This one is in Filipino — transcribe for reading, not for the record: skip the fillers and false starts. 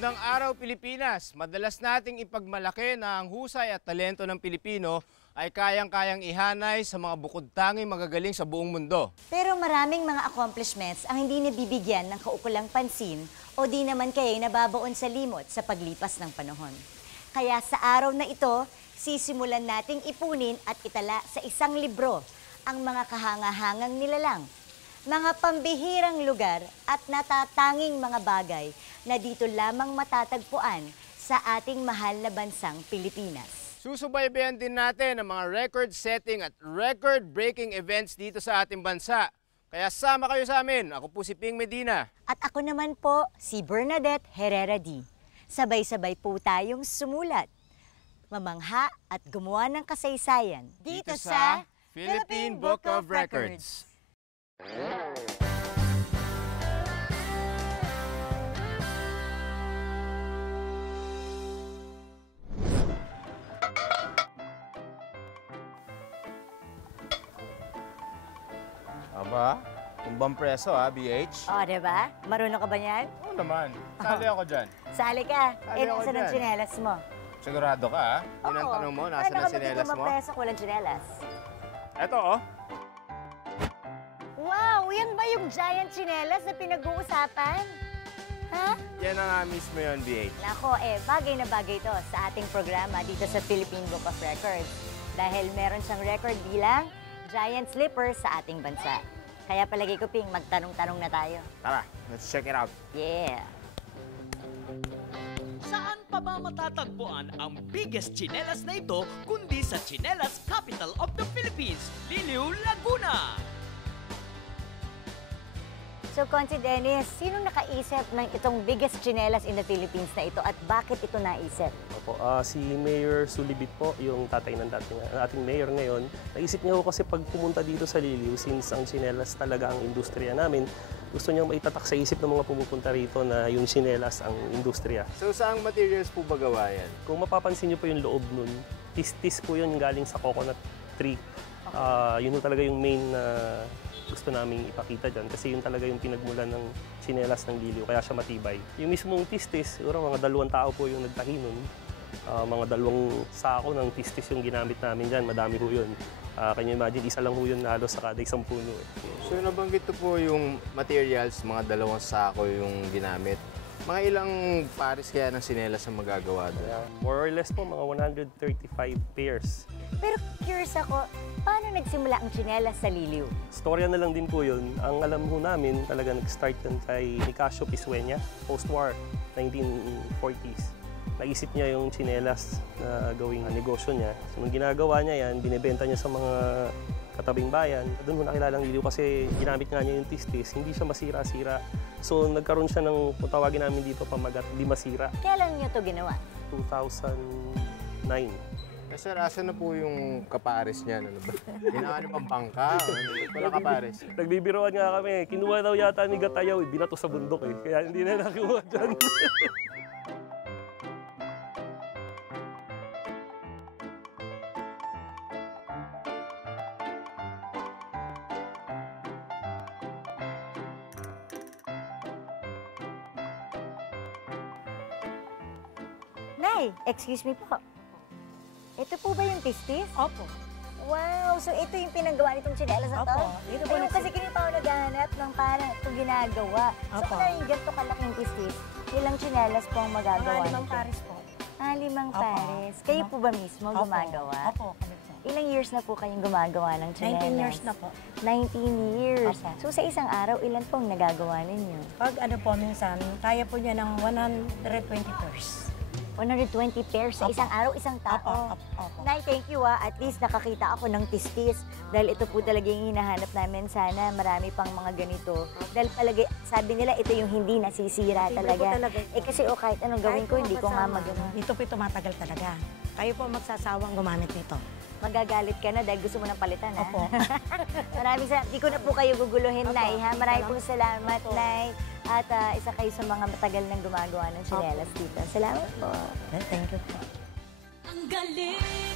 Magandang araw, Pilipinas! Madalas nating ipagmalaki na ang husay at talento ng Pilipino ay kayang-kayang ihanay sa mga bukod-tanging magagaling sa buong mundo. Pero maraming mga accomplishments ang hindi nabibigyan ng kaukulang pansin o di naman kaya'y nababaon sa limot sa paglipas ng panahon. Kaya sa araw na ito, sisimulan nating ipunin at itala sa isang libro ang mga kahangahangang nilalang, mga pambihirang lugar at natatanging mga bagay na dito lamang matatagpuan sa ating mahal na bansang Pilipinas. Susubaybayan din natin ang mga record-setting at record-breaking events dito sa ating bansa. Kaya sama kayo sa amin. Ako po si Ping Medina. At ako naman po si Bernadette Herrera D. Sabay-sabay po tayong sumulat, mamangha at gumawa ng kasaysayan dito sa Philippine Book of Records. Aba, tumbang preso ha, BH? O, diba? Marunong ka ba niyan? Oo naman. Sali ako dyan. Sali ka. Sali ako Nasa ng dyan. tsinelas mo? Sigurado ka ha? Yun ang tanong mo, nasa ng sinelas mo? Paano ka ba preso walang tsinelas? Eto oh. Wow! Yan ba yung giant tsinelas na pinag-uusapan? Ha? Yan na nga mismo yun, BH. Nako, bagay na bagay to sa ating programa dito sa Philippine Book of Records. Dahil meron siyang record bilang giant slipper sa ating bansa. Kaya palagi ko, Ping, magtanong-tanong na tayo. Tara, let's check it out. Yeah! Saan pa ba matatagpuan ang biggest chinelas na ito kundi sa Chinelas Capital of the Philippines, Liliu, Laguna? So, Consi Dennis, sino nakaisip ng itong biggest chinelas in the Philippines na ito at bakit ito naisip? Opo, si Mayor Sulibit po, yung tatay ng ating mayor ngayon. Naisip niya ko kasi pag pumunta dito sa Liliu, since ang chinelas talaga ang industriya namin, gusto niyang maitatak sa isip ng mga pumupunta rito na yung chinelas ang industriya. So, saang materials po ba gawa yan? Kung mapapansin niyo po yung loob nun, tis-tis po yun galing sa coconut tree. Yun talaga yung main gusto naming ipakita dyan kasi yun talaga yung pinagmulan ng tsinelas ng Liliu, kaya siya matibay. Yung mismong tistis, siguro mga 2 tao po yung nagtahi nun. Mga 2 sako ng tistis yung ginamit namin dyan, madami po yun. Can you imagine, isa lang po yun halos sa kada isang puno. So nabanggit ko po yung materials, mga 2 sako yung ginamit. Mga ilang pares kaya ng sinelas ang magagawa doon? More or less po, mga 135 pairs. Pero curious ako, paano nagsimula ang tsinelas sa Liliu? Storya na lang din po yun. Ang alam ho namin, talaga nag-start yun kay Nicasio Pisueña, post-war, 1940s. Naisip niya yung tsinelas na gawing negosyo niya. So, nung ginagawa niya yan, binibenta niya sa mga katabing bayan. Doon ho nakilala ang Liliu kasi ginamit nga niya yung tistis, hindi siya masira-sira. So, nagkaroon siya ng, kung tawagin namin dito, pamagat, di masira. Kailan niyo ito ginawa? 2009. Sir, asan na po yung kapares niya? Ano ba? Ginawa niyo pang bangka? Wala kapares? Nagbibiroan nga kami. Kinuha daw yata ni Gatayaw, binato sa bundok eh. Kaya hindi na nakuha dyan. Nay, excuse me po. Ito po ba yung tistis? Opo. Wow! So ito yung pinagawa nitong tsinelas na to? Opo. Ito po Ayun, kasi kinita ako naghahanap ng parang ito ginagawa. So Opo. kung yung ganito kalaking tistis, ilang tsinelas po ang magagawa? Mga 5 nito? pares po. 5 Opo. pares. Kayo po ba mismo Opo. gumagawa? Opo, kami po. Ilang years na po kayong gumagawa ng tsinelas? 19 years na po. 19 years. Opo. So sa isang araw, ilan po ang nagagawa ninyo? Pag ano po minsan, kaya po niya ng 120 pairs. 120 pairs sa Opo. isang araw, isang tao. Opo, opo. Nay, thank you At least nakakita ako ng tistis. Dahil ito po talaga yung hinahanap namin. Sana marami pang mga ganito. Dahil talaga, sabi nila, ito yung hindi nasisira Libre po talaga. talaga. Kasi kahit anong gawin ko, hindi ko nga magano. Ito po tumatagal talaga. Kayo po magsasawang gumamit nito. Magagalit ka na dahil gusto mo ng palitan, ha? Opo. Maraming salamat. Di ko na po kayo guguluhin, Opo. Nay, ha? Maraming Salamat. pong salamat, Opo. Nay. At isa kayo sa mga matagal nang gumagawa ng tsinelas dito. Salamat po. Thank you po. Ang galing!